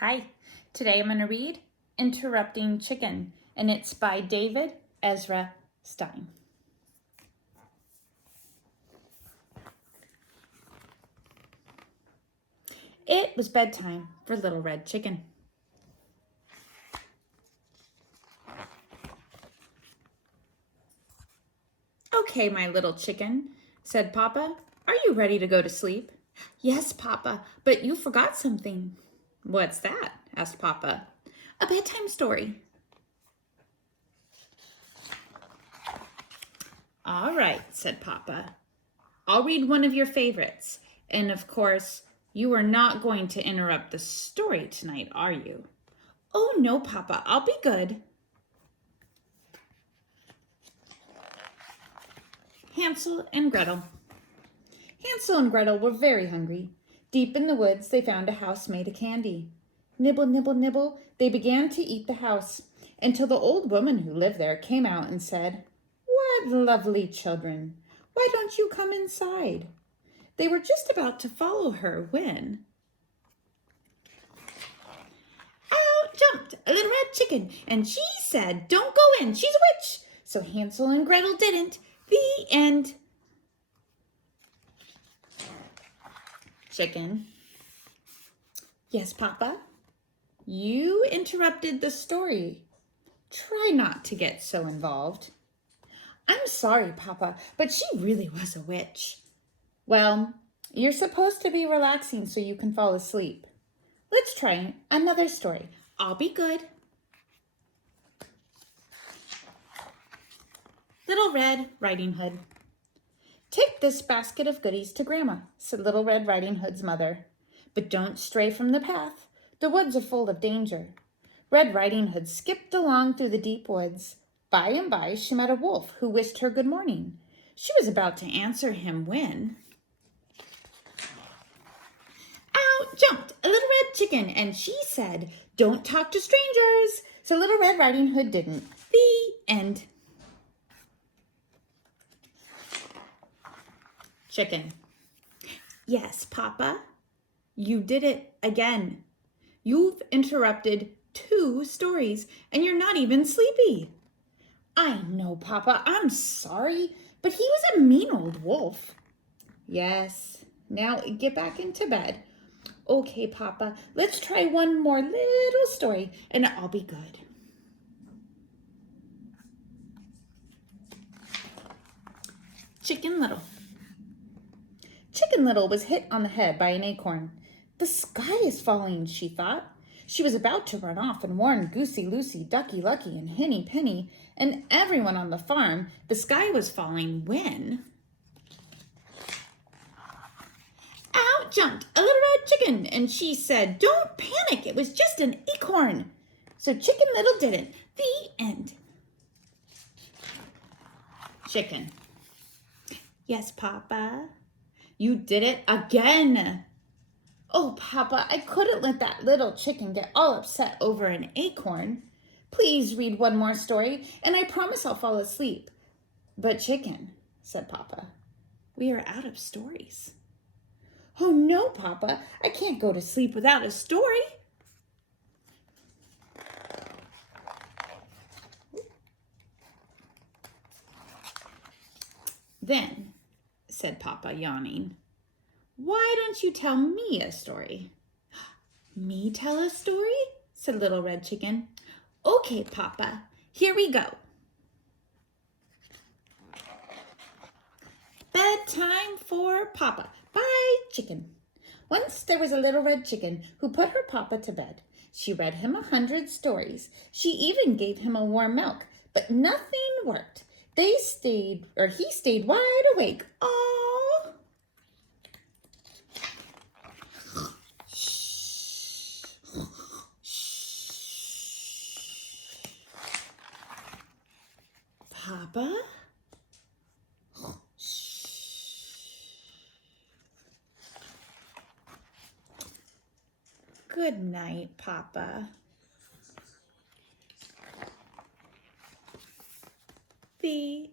Hi, today I'm going to read Interrupting Chicken, and it's by David Ezra Stein. It was bedtime for Little Red Chicken. Okay, my little chicken, said Papa. Are you ready to go to sleep? Yes, Papa, but you forgot something. What's that? Asked Papa. A bedtime story. All right, said Papa. I'll read one of your favorites. And of course, you are not going to interrupt the story tonight, are you? Oh, no, Papa, I'll be good. Hansel and Gretel. Hansel and Gretel were very hungry. Deep in the woods, they found a house made of candy. Nibble, nibble, nibble, they began to eat the house, until the old woman who lived there came out and said, "What lovely children! Why don't you come inside?" They were just about to follow her when out jumped a little red chicken, and she said, "Don't go in, she's a witch." So Hansel and Gretel didn't. The end. Chicken. Yes, Papa? You interrupted the story. Try not to get so involved. I'm sorry, Papa, but she really was a witch. Well, you're supposed to be relaxing so you can fall asleep. Let's try another story. I'll be good. Little Red Riding Hood. Take this basket of goodies to Grandma, said Little Red Riding Hood's mother. But don't stray from the path. The woods are full of danger. Red Riding Hood skipped along through the deep woods. By and by, she met a wolf who wished her good morning. She was about to answer him when out jumped a little red chicken, and she said, "Don't talk to strangers." So Little Red Riding Hood didn't. The end. Chicken. Yes, Papa, you did it again. You've interrupted 2 stories, and you're not even sleepy. I know, Papa, I'm sorry, but he was a mean old wolf. Yes, now get back into bed. Okay, Papa, let's try one more little story, and I'll be good. Chicken Little. Chicken Little was hit on the head by an acorn. The sky is falling, she thought. She was about to run off and warn Goosey Lucy, Ducky Lucky, and Henny Penny, and everyone on the farm the sky was falling when out jumped a little red chicken, and she said, "Don't panic, it was just an acorn." So Chicken Little didn't. The end. Chicken. Yes, Papa, you did it again. Oh, Papa, I couldn't let that little chicken get all upset over an acorn. Please read one more story, and I promise I'll fall asleep. But Chicken, said Papa, we are out of stories. Oh, no, Papa, I can't go to sleep without a story. Then, said Papa, yawning, why don't you tell me a story? Me tell a story? Said Little Red Chicken. Okay, Papa, here we go. Bedtime for Papa by Chicken. Once there was a little red chicken who put her papa to bed. She read him 100 stories. She even gave him a warm milk, but nothing worked. He stayed wide awake all Papa? Good night, Papa. The